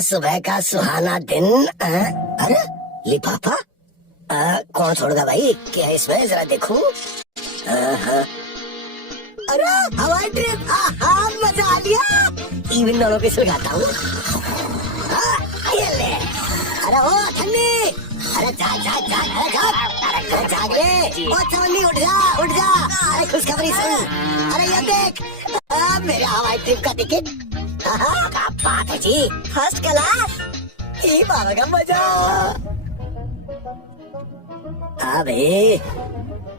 सुबह का सुहाना दिन। अरे लिफाफा कौन छोड़गा भाई? क्या है इसमें, जरा देखूं। अरे हवाई ट्रिप, मजा आ लिया। इवन दोनों की सुलगाता हूँ। ये ले। अरे ओ ठन्नी, अरे जाग जाग जाग, अरे जाग, अरे जाग रे। ओ चवन्नी उठ जा उठ जा। अरे खुशखबरी सुन, अरे ये देख, मेरे हवाई ट्रिप का टिकट। क्या बात है जी, फर्स्ट क्लास। बाबा का मजा। अबे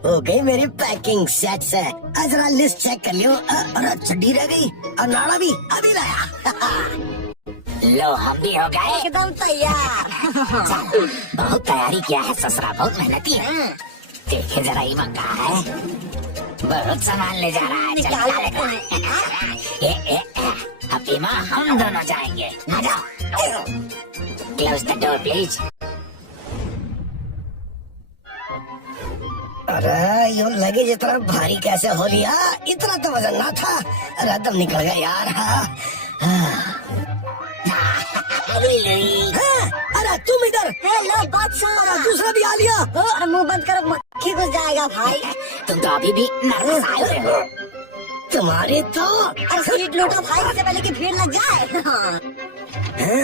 हो गई मेरी पैकिंग सेट से। जरा लिस्ट चेक कर लियो। अरे चड्डी रह गई और नाड़ा भी अभी लाया। लो हम भी हो गए एकदम तैयार। बहुत तैयारी किया है ससुरा, बहुत मेहनती है। देखे जरा ये मंगा है, बहुत सामान ले जा रहा है। अभी माँ हम दोनों जाएंगे। आ जाओ, क्लोज द डोर प्लीज। अरे यो लगेज इतना भारी कैसे हो लिया? इतना तो वजन ना था। अरे दम निकल गया यार। अरे तुम इधर। लो बादशाह, दूसरा भी आ लिया। अरे मुंह बंद करो, मक्खी घुस जाएगा भाई। तुम तो अभी भी नर्वस आए हो। तुम्हारी तो अरे सीट लूटो भाई, इससे पहले कि भीड़ लग जाए।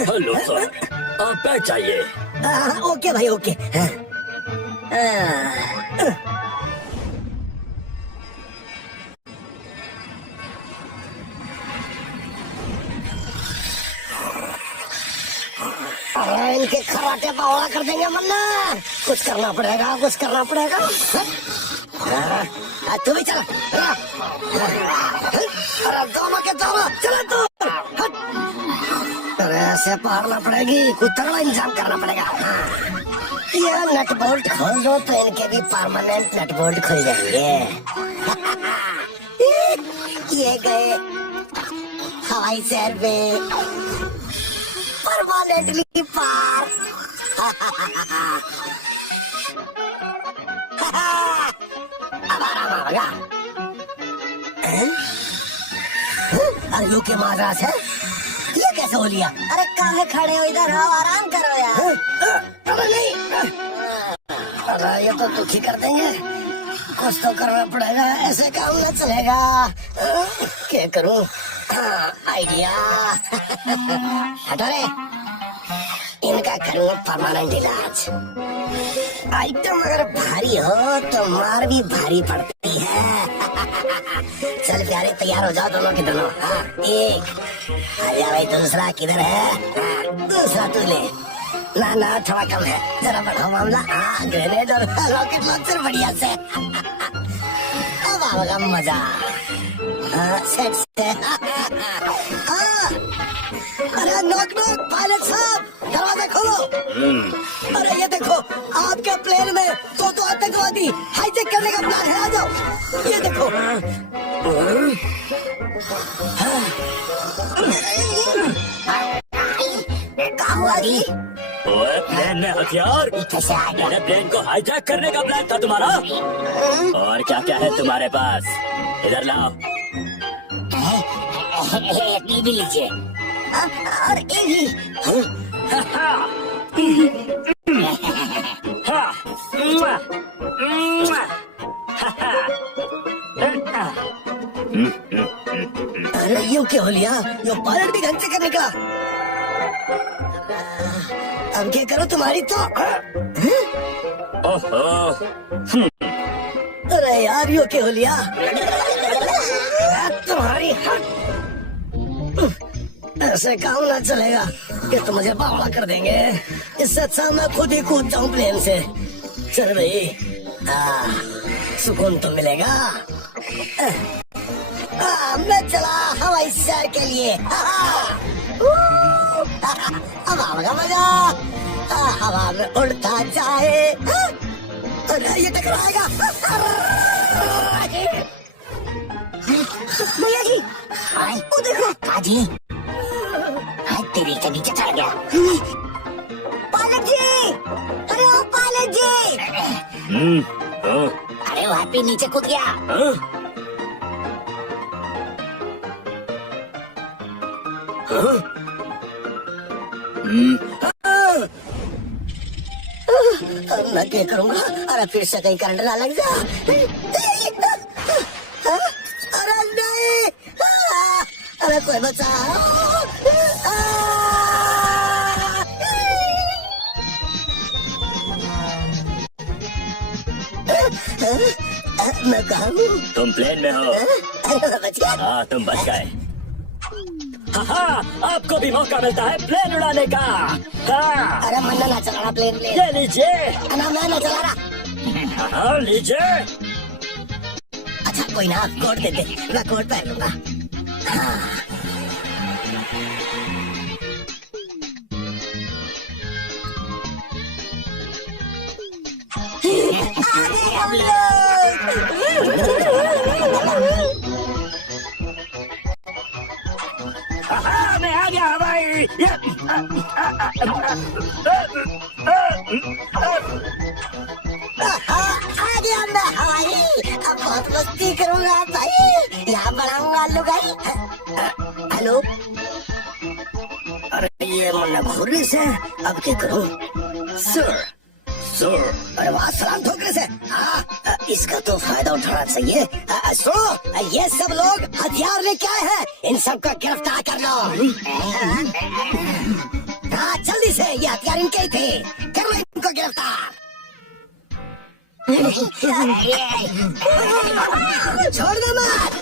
हेलो सर, आप बैग चाहिए? ओके भाई ओके। इनके खराटे पावड़ा कर देंगे वरना। कुछ करना पड़ेगा, कुछ करना पड़ेगा। तू भी चला। अरे दोनों के दोनों चला तू। अरे ऐसे पारना पड़ेगी, कुछ तरह इंतजाम करना पड़ेगा। ये नट बोल्ट खोल दो तो इनके भी परमानेंट नट बोल्ट खुल जाएंगे। ये गए हवाई शहर में परमानेंटली पार। अब आराम आएगा। अरे यू के माजरा से ये कैसे हो लिया? अरे काहे खड़े हो, इधर आओ, आराम करो यार। अरे नहीं, अरे ये तो दुखी कर देंगे। कुछ तो करना पड़ेगा, ऐसे काम न चलेगा। क्या करूं? आइडिया। हटो रे, इनका करूंगा परमानेंट इलाज। आइटम अगर भारी हो तो मार भी भारी पड़ती है। चल प्यारे, तैयार हो जाओ दोनों के दोनों। एक आजा भाई, दूसरा किधर है? दूसरा तू ले। ना ना थोड़ा कम है, जरा बढ़ाओ मामला। ग्रेनेड और रॉकेट लॉन्चर बढ़िया से। अब आएगा मजा। सेट से। अरे नॉक नॉक, पायलट साहब दरवाजा खोलो। अरे ये देखो, आपके प्लेन में तो आतंकवादी हाईजैक करने का प्लान है। आ जाओ, ये देखो। क्या हुआ जी? ओए, प्लेन में हथियार? कैसे आ गया? मेरे प्लेन को हाईजैक करने का प्लान था तुम्हारा? और क्या क्या है तुम्हारे पास? इधर लाओ। एक भी लीजिए और एक ही। अरे यूं क्या हो लिया? यो पायलट भी ढंग से कर निकला। अब क्या करो तुम्हारी तो। अरे यार यो क्या हो लिया? तुम्हारी ऐसे काम ना चलेगा कि तुम मुझे बावड़ा कर देंगे। इससे अच्छा मैं खुद ही कूद जाऊं प्लेन से। चल भाई, सुकून तो मिलेगा। मैं चला हवाई सैर के लिए। अब आएगा मजा, हवा में उड़ता जाए। अरे ये टकराएगा। भैया जी, वो देखो। काजी तेरी के नीचे चढ़ गया। पायलट जी, अरे ओ पायलट जी। अरे वो हैप्पी नीचे कूद गया। मैं क्या करूँगा? अरे फिर से कहीं करंट ना लग जा। अरे नहीं, अरे कोई बचाओ। मैं कहाँ हूँ? तुम प्लेन में हो। बच गया? हाँ तुम बच गए। हाँ, आपको भी मौका मिलता है प्लेन उड़ाने का। हाँ, अरे मन्ना ना चला रहा प्लेन। ये लीजिए। ना मैं ना चला रहा। हाँ लीजिए। अच्छा कोई ना, कोट दे दे, मैं कोट पहन लूंगा। हाँ। मैं आ गया हवाई। आ गया मैं हवाई। अब बहुत मस्ती करूंगा भाई, यहाँ बढ़ाऊंगा लुगाई। हेलो, अरे ये मुन्ना घूरने से, अब क्या करूं? सर, अरे वाह, सलाम ठोकने से। हाँ, इसका तो फायदा उठाना चाहिए। सुनो, ये सब लोग हथियार लेके आए हैं, इन सबको गिरफ्तार कर लो। हाँ जल्दी से, ये हथियार इनके ही थे, कर लो इनको गिरफ्तार। छोड़ दो मत।